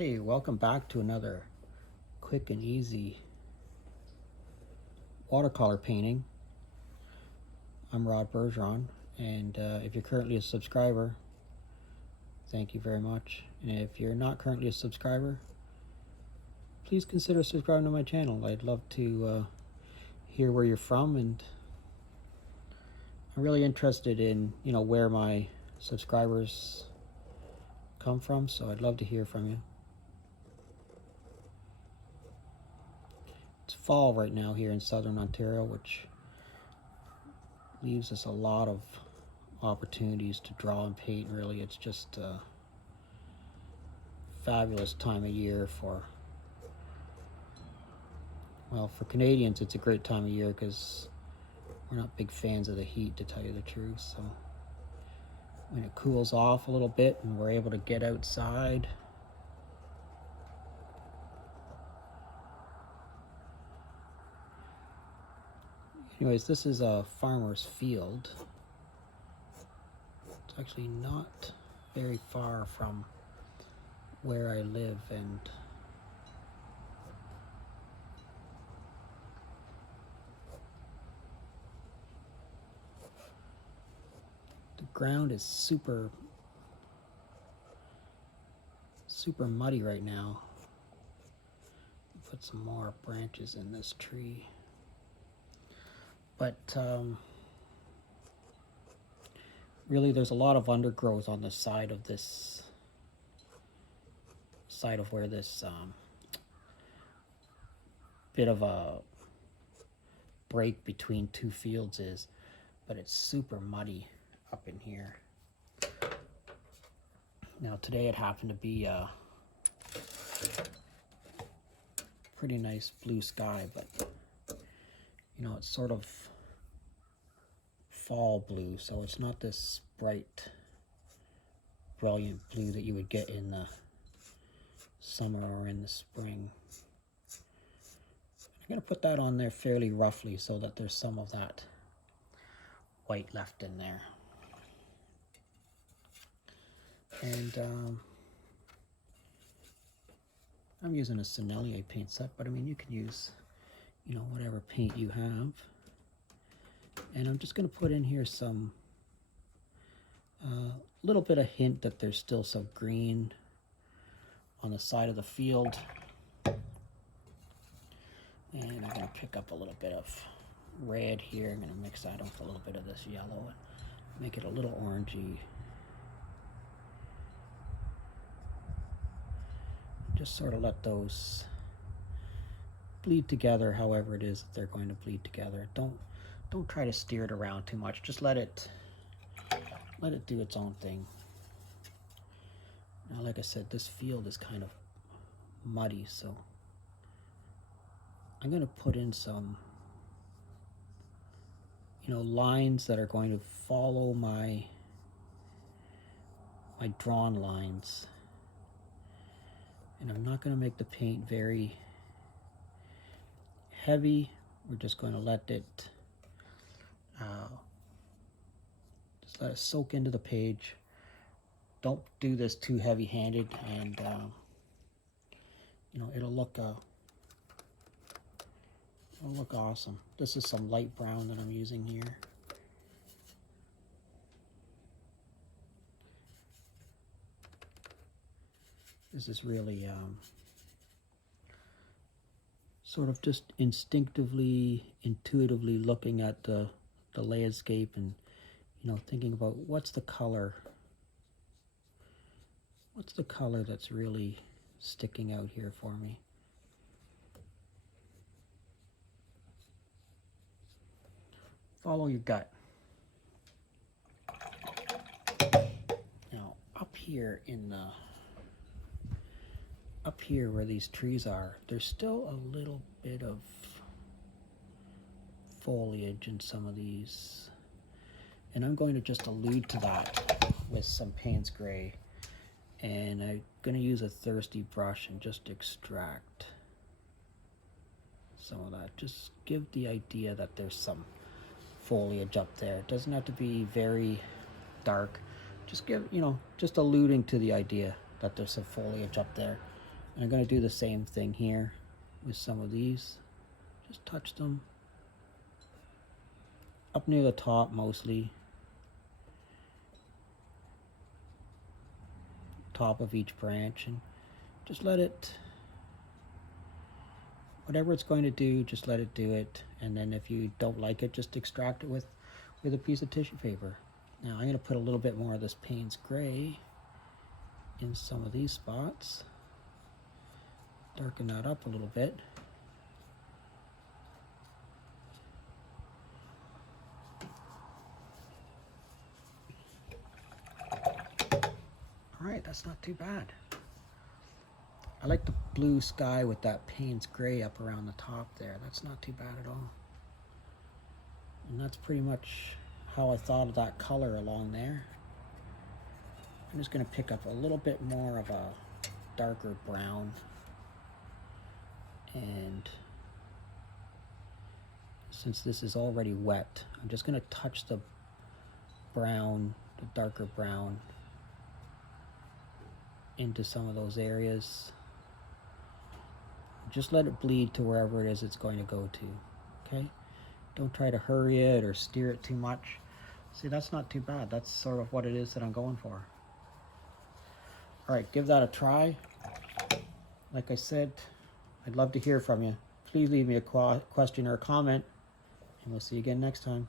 Hey, welcome back to another quick and easy watercolor painting. I'm Bergeron, and if you're currently a subscriber, thank you very much. And if you're not currently a subscriber, please consider subscribing to my channel. I'd love to hear where you're from, and I'm really interested in where my subscribers come from, so I'd love to hear from you. It's fall right now here in southern Ontario, which leaves us a lot of opportunities to draw and paint. Really, it's just a fabulous time of year for Canadians. It's a great time of year because we're not big fans of the heat, to tell you the truth. So when it cools off a little bit and we're able to get outside, anyways, this is a farmer's field. It's actually not very far from where I live, and the ground is super muddy right now. Put some more branches in this tree, but really there's a lot of undergrowth on the side of where this bit of a break between two fields is, but it's super muddy up in here. Now today it happened to be a pretty nice blue sky, but it's sort of fall blue, so it's not this bright, brilliant blue that you would get in the summer or in the spring. I'm going to put that on there fairly roughly so that there's some of that white left in there. And I'm using a Sennelier paint set, but I mean, you can use whatever paint you have. And I'm just going to put in here some little bit of hint that there's still some green on the side of the field. And I'm going to pick up a little bit of red here. I'm going to mix that with a little bit of this yellow and make it a little orangey. Just sort of let those bleed together however it is that they're going to bleed together. Don't try to steer it around too much. Just let it do its own thing. Now, like I said, this field is kind of muddy, so I'm going to put in some lines that are going to follow my drawn lines. And I'm not going to make the paint very heavy. We're just going to let it let it soak into the page. Don't do this too heavy-handed, and it'll look awesome. This is some light brown that I'm using here. This is really sort of just intuitively looking at the landscape and thinking about what's the color that's really sticking out here for me. Follow your gut. Now up here where these trees are, there's still a little bit of foliage in some of these, and I'm going to just allude to that with some Payne's Gray, and I'm going to use a thirsty brush and just extract some of that. Just give the idea that there's some foliage up there. It doesn't have to be very dark. Just give, just alluding to the idea that there's some foliage up there. And I'm going to do the same thing here with some of these. Just touch them up near the top mostly. Top of each branch, and just let it, whatever it's going to do, just let it do it. And then if you don't like it, just extract it with a piece of tissue paper. Now I'm going to put a little bit more of this Payne's gray in some of these spots. Darken that up a little bit. Alright, that's not too bad. I like the blue sky with that Payne's gray up around the top there. That's not too bad at all. And that's pretty much how I thought of that color along there. I'm just going to pick up a little bit more of a darker brown. And since this is already wet, I'm just going to touch the brown, the darker brown, into some of those areas. Just let it bleed to wherever it is it's going to go to. Okay? Don't try to hurry it or steer it too much. See, that's not too bad. That's sort of what it is that I'm going for. Alright, give that a try. Like I said, I'd love to hear from you. Please leave me a question or a comment, and we'll see you again next time.